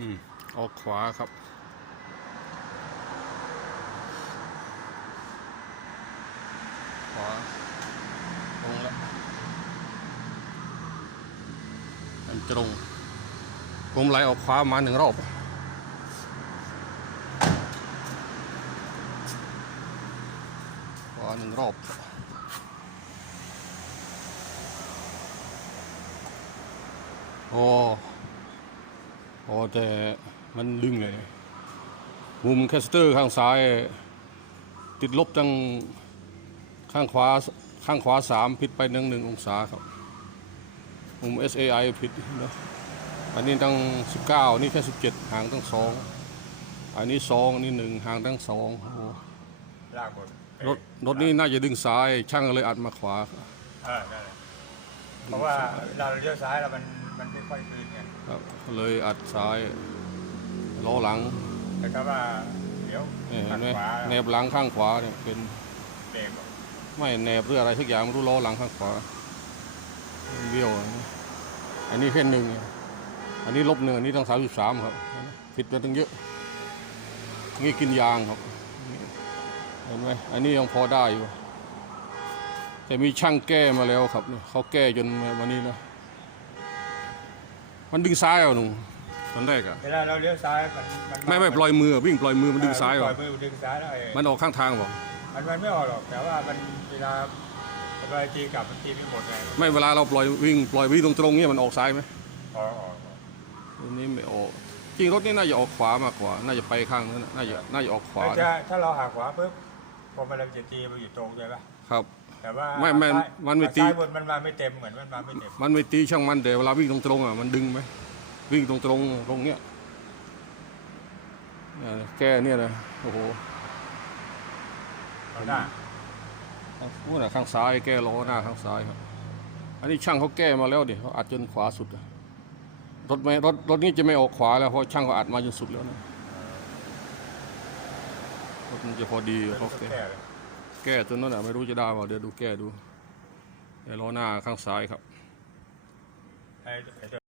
อืมออกขวาครับ ขวาตรงแล้วมันตรงผมไหลออกขวามาหนึ่งรอบขวาหนึ่งรอบโอ้ โอ้แต่มันลึงเลย มุมแคสเตอร์ข้างซ้าย ติดลบตั้งข้างขวาข้างขวาสามผิดไปหนึ่งหนึ่งองศาครับมุม SAI ผิดนะอันนี้ตั้งสิบเก้านี่แค่สิบเจ็ดห่างตั้งสองอันนี้สองอันนี้หนึ่งห่างตั้งสองโอ้โหลากหมดรถรถนี้น่าจะดึงซ้าย ช่างเลยอัดมาขวาเออนั่นแหละเพราะว่าเวลาเราเลี้ยวซ้ายแล้วมัน มันไม่ค่อยคืนไงครับเลยอัดซ้ายล้อหลังแต่ถ้าว่าเลี้ยวเนี่ยเห็หันนไหมขวาแนบหลังข้างขวาเนี่ยเป็นเบรกไม่แนบหรืออะไรสักอย่างไม่รู้ล้อหลังข้างขวาเบี้ยวอันนี้แค่หนึ่งอันนี้ลบหนึ่งอันนี้ต้องสามสิบสามครับผิดไปตั้งเยอะนี่กินยางครับเห็นไหมอันนี้ยังพอได้อยู่แต่มีช่างแก้มาแล้วครับเนี่ยเขาแก้จนวันนี้นะ มันดึงซ้ายเอาหนุ่มตอนแรกอะเวลาเราเลี้ยวซ้ายมันมันไม่ไม่ปล่อยมือวิ่งปล่อยมือมันดึงซ้ายปเอาล่อยมือดึงซ้ายแล้วไอ้มันออกข้างทางบอกมันมันไม่ออกหรอกแต่ว่ามันเวลาเวลาตีกลับมันตีไม่หมดไงไม่เวลาเราปล่อยวิ่งปล่อยวิ่งตรงๆเนี่ยมันออกซ้ายไหมออกออกออกรถนี้ไม่ออกจริงรถนี้น่าจะออกขวามากกว่า น่าจะไปข้างนั้นน่ะน่าจะน่าจะออกขวาแต่ถ้าถ้าเราหักขวาปุ๊บ พอมันเราจะตีมันอยู่ตรงใช่ปะครับ แต่ว่าไม่ไม่ซ้ายมันไม่ตี ซ้ายบนมันมาไม่เต็มเหมือนมันมาไม่เต็มมันไม่ตีช่างมันแต่เวลาวิ่งตรงๆอะมันดึงไหมวิ่งตรงๆตรงเนี้ยเนี่ยแก้เนี่ยนะโอ้โหเอาหน้านู่นน่ะข้างซ้ายแก้ล้อหน้าข้างซ้ายครับ อันนี้ช่างเขาแก้มาแล้วเดี๋ยวเขาอัดจนขวาสุดอะรถไม่รถรถนี้จะไม่ออกขวาแล้วเพราะช่างเขาอัดมาจนสุดแล้วนะ รถมันจะพอดีไม่เขาต้องแก้แก้เลยแก้จนนั่นแหะไม่รู้จะได้เปล่าเดี๋ยวดูแก้ดูไอ้ล้อหน้าข้างซ้ายครับไอ้ไอ้